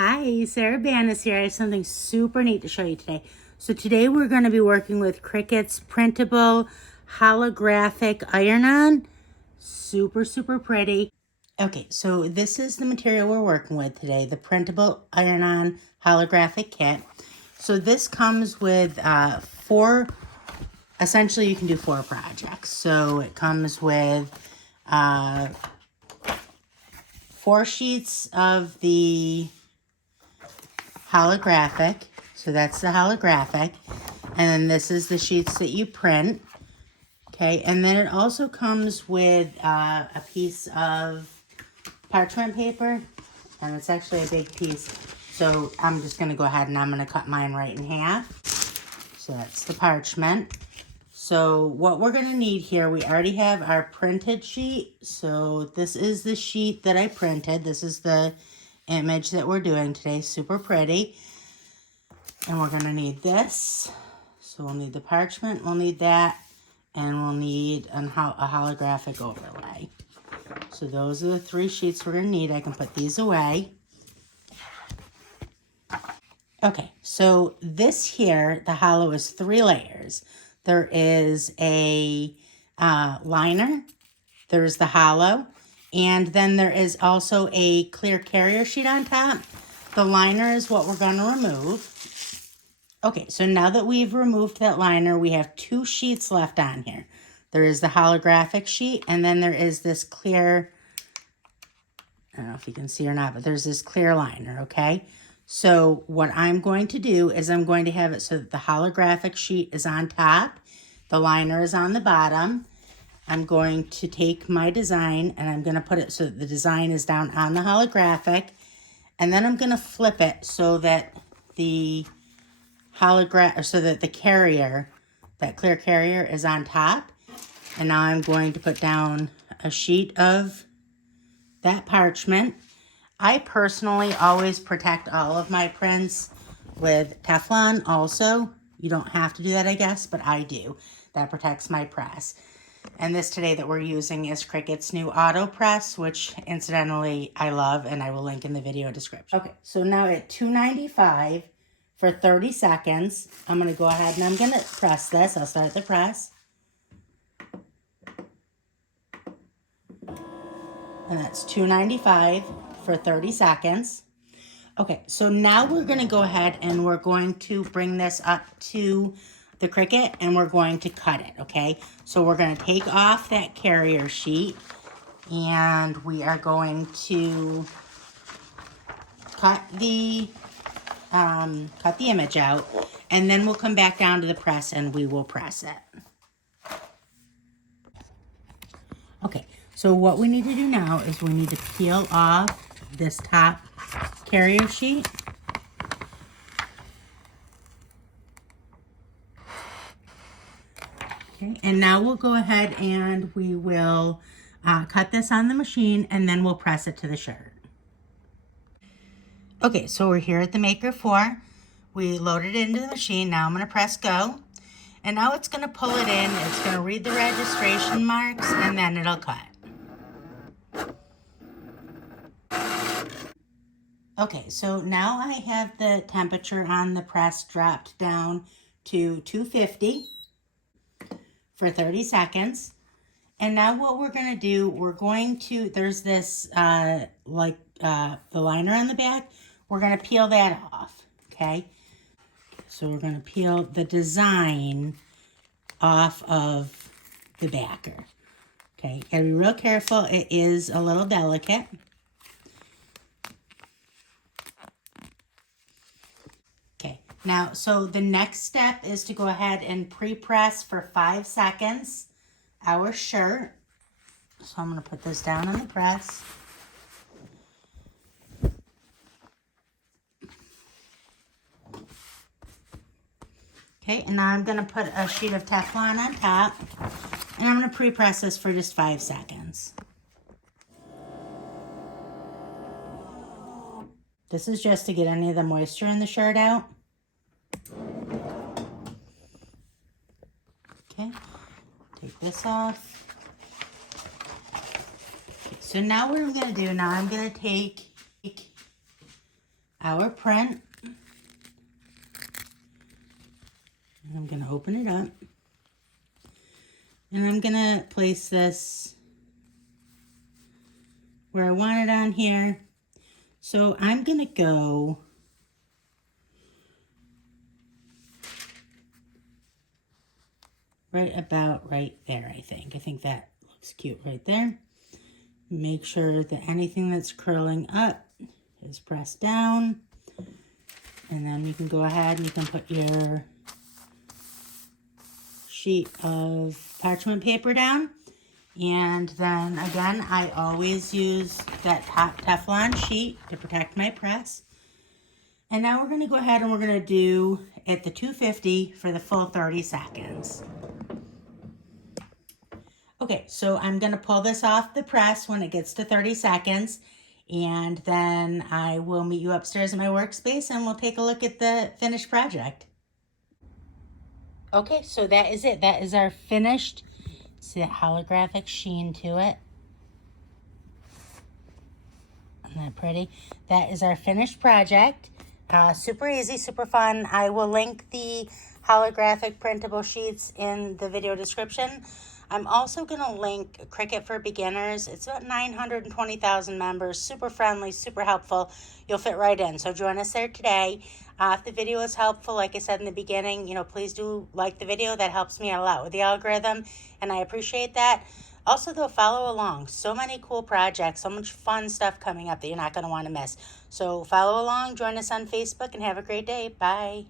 Hi, Sarah Bannis here. I have something super neat to show you today. So today we're going to be working with Cricut's Printable Holographic Iron-On. Super, super pretty. Okay, so this is the material we're working with today, the Printable Iron-On Holographic Kit. So this comes with essentially you can do 4 projects. So it comes with 4 sheets of the holographic, so that's the holographic, and then this is the sheets that you print. Okay, and then it also comes with a piece of parchment paper, and it's actually a big piece, so I'm just going to go ahead and I'm going to cut mine right in half. So that's the parchment. So what we're going to need here, we already have our printed sheet. So this is the sheet that I printed. This is the image that we're doing today. Super pretty. And we're going to need this. So we'll need the parchment, we'll need that, and we'll need a holographic overlay. So those are the 3 sheets we're going to need. I can put these away. Okay, so this here, the hollow is 3 layers. There is a liner, there's the hollow, and then there is also a clear carrier sheet on top. The liner is what we're going to remove. Okay, so now that we've removed that liner, we have 2 sheets left on here. There is the holographic sheet, and then there is this clear, I don't know if you can see or not, but there's this clear liner, okay? So what I'm going to do is I'm going to have it so that the holographic sheet is on top, the liner is on the bottom. I'm going to take my design and I'm going to put it so that the design is down on the holographic, and then I'm going to flip it so that the the carrier, that clear carrier, is on top. And now I'm going to put down a sheet of that parchment. I personally always protect all of my prints with Teflon also. You don't have to do that, I guess, but I do. That protects my press. And this today that we're using is Cricut's new auto press, which incidentally I love, and I will link in the video description. Okay, so now at $2.95 for 30 seconds, I'm going to go ahead and I'm going to press this. I'll start the press. And that's $2.95 for 30 seconds. Okay, so now we're going to go ahead and we're going to bring this up to the Cricut and we're going to cut it, okay? So we're going to take off that carrier sheet and we are going to cut the image out, and then we'll come back down to the press and we will press it. Okay, so what we need to do now is we need to peel off this top carrier sheet. Okay, and now we'll go ahead and we will cut this on the machine and then we'll press it to the shirt. Okay, so we're here at the Maker 4. We loaded it into the machine. Now I'm going to press go. And now it's going to pull it in. It's going to read the registration marks and then it'll cut. Okay, so now I have the temperature on the press dropped down to 250 for 30 seconds. And now what we're going to do, we're going to, there's this the liner on the back. We're going to peel that off, okay? So we're going to peel the design off of the backer. Okay, gotta be real careful. It is a little delicate. Okay, now, so the next step is to go ahead and pre-press for 5 seconds our shirt. So I'm going to put this down on the press. Okay, and now I'm going to put a sheet of Teflon on top, and I'm going to pre-press this for just 5 seconds. This is just to get any of the moisture in the shirt out. Okay, take this off. Okay, so now what I'm going to do, now I'm going to take our print. I'm going to open it up. And I'm going to place this where I want it on here. So I'm going to go right about right there, I think. I think that looks cute right there. Make sure that anything that's curling up is pressed down. And then you can go ahead and you can put your sheet of parchment paper down. And then again, I always use that top Teflon sheet to protect my press. And now we're going to go ahead and we're going to do at the 250 for the full 30 seconds. Okay, so I'm going to pull this off the press when it gets to 30 seconds. And then I will meet you upstairs in my workspace and we'll take a look at the finished project. Okay, so that is it. That is our finished, see that holographic sheen to it? Isn't that pretty? That is our finished project. Super easy, super fun. I will link the holographic printable sheets in the video description. I'm also going to link Cricut for Beginners. It's about 920,000 members, super friendly, super helpful. You'll fit right in, so join us there today. If the video is helpful, like I said in the beginning, please do like the video. That helps me a lot with the algorithm, and I appreciate that. Also, though, follow along. So many cool projects, so much fun stuff coming up that you're not going to want to miss. So follow along, join us on Facebook, and have a great day. Bye.